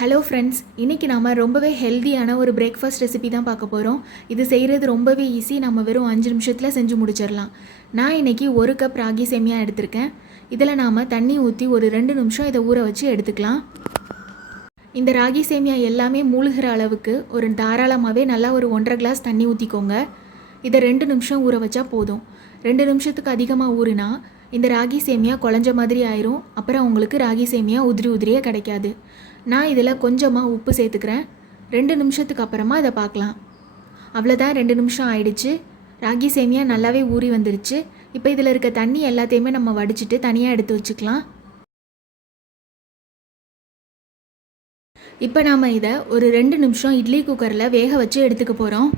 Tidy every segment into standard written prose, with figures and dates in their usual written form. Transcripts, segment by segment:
Hello friends, இன்றைக்கி நாம் ரொம்பவே ஹெல்த்தியான ஒரு பிரேக்ஃபாஸ்ட் ரெசிபி தான் பார்க்க போகிறோம். இது செய்கிறது ரொம்பவே ஈஸி. நம்ம வெறும் 5 நிமிஷத்தில் செஞ்சு முடிச்சிடலாம். நான் இன்றைக்கி 1 கப் ராகி சேமியா எடுத்திருக்கேன். இதில் நாம் தண்ணி ஊற்றி ஒரு 2 நிமிஷம் இதை ஊற வச்சு எடுத்துக்கலாம். இந்த ராகி சேமியா எல்லாமே மூழ்கிற அளவுக்கு ஒரு தாராளமாகவே நல்லா ஒரு 1.5 கிளாஸ் தண்ணி ஊற்றிக்கோங்க. இதை 2 நிமிஷம் ஊற வச்சா போதும். 2 நிமிஷத்துக்கு அதிகமாக ஊறினா இந்த ராகி சேமியா குழஞ்ச மாதிரி ஆயிரும். அப்புறம் உங்களுக்கு ராகி சேமியா உதிரியாக கிடைக்காது. நான் இதில் கொஞ்சமாக உப்பு சேர்த்துக்கிறேன். 2 நிமிஷத்துக்கு அப்புறமா இதை பார்க்கலாம். அவ்வளோதான், 2 நிமிஷம் ஆயிடுச்சு. ராகி சேமியா நல்லாவே ஊறி வந்துருச்சு. இப்போ இதில் இருக்க தண்ணி எல்லாத்தையுமே நம்ம வடிச்சிட்டு தனியாக எடுத்து வச்சுக்கலாம். இப்போ நாம் இதை ஒரு 2 நிமிஷம் இட்லி குக்கரில் வேக வச்சு எடுத்துக்க போகிறோம்.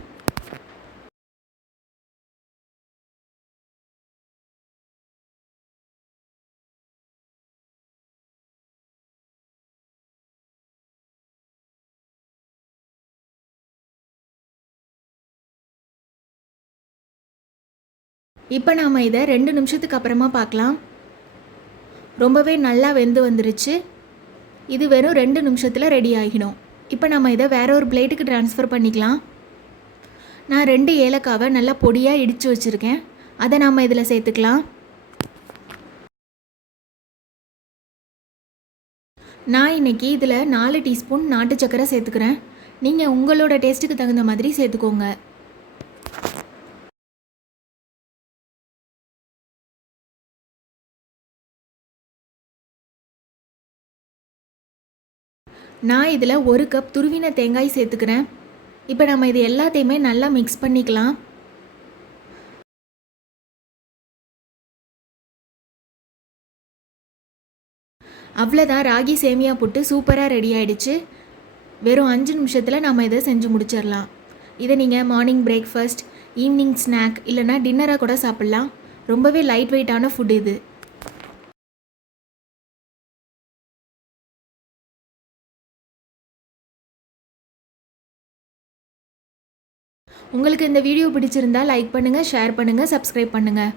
இப்போ நாம் இதை 2 நிமிஷத்துக்கு அப்புறமா பார்க்கலாம். ரொம்பவே நல்லா வெந்து வந்துருச்சு. இது வெறும் 2 நிமிஷத்தில் ரெடி ஆகிடும். இப்போ நம்ம இதை வேற ஒரு பிளேட்டுக்கு ட்ரான்ஸ்ஃபர் பண்ணிக்கலாம். நான் 2 ஏலக்காவை நல்லா பொடியாக இடித்து வச்சுருக்கேன். அதை நாம் இதில் சேர்த்துக்கலாம். நான் இன்றைக்கி இதில் 4 டீஸ்பூன் நாட்டு சக்கரை சேர்த்துக்கிறேன். நீங்கள் உங்களோட டேஸ்ட்டுக்கு தகுந்த மாதிரி சேர்த்துக்கோங்க. நான் இதில் 1 கப் துருவின தேங்காய் சேர்த்துக்கிறேன். இப்போ நம்ம இது எல்லாத்தையுமே நல்லா மிக்ஸ் பண்ணிக்கலாம். அவ்வளோதான், ராகி சேமியா புட்டு சூப்பராக ரெடி ஆகிடுச்சு. வெறும் 5 நிமிஷத்தில் நம்ம இதை செஞ்சு முடிச்சிடலாம். இதை நீங்கள் மார்னிங் பிரேக்ஃபாஸ்ட், ஈவினிங் ஸ்நாக் இல்லைனா டின்னராக கூட சாப்பிட்லாம். ரொம்பவே லைட் வெயிட்டான ஃபுட் இது. உங்களுக்கு இந்த வீடியோ பிடிச்சிருந்தால் லைக் பண்ணுங்கள், ஷேர் பண்ணுங்கள், சப்ஸ்கிரைப் பண்ணுங்கள்.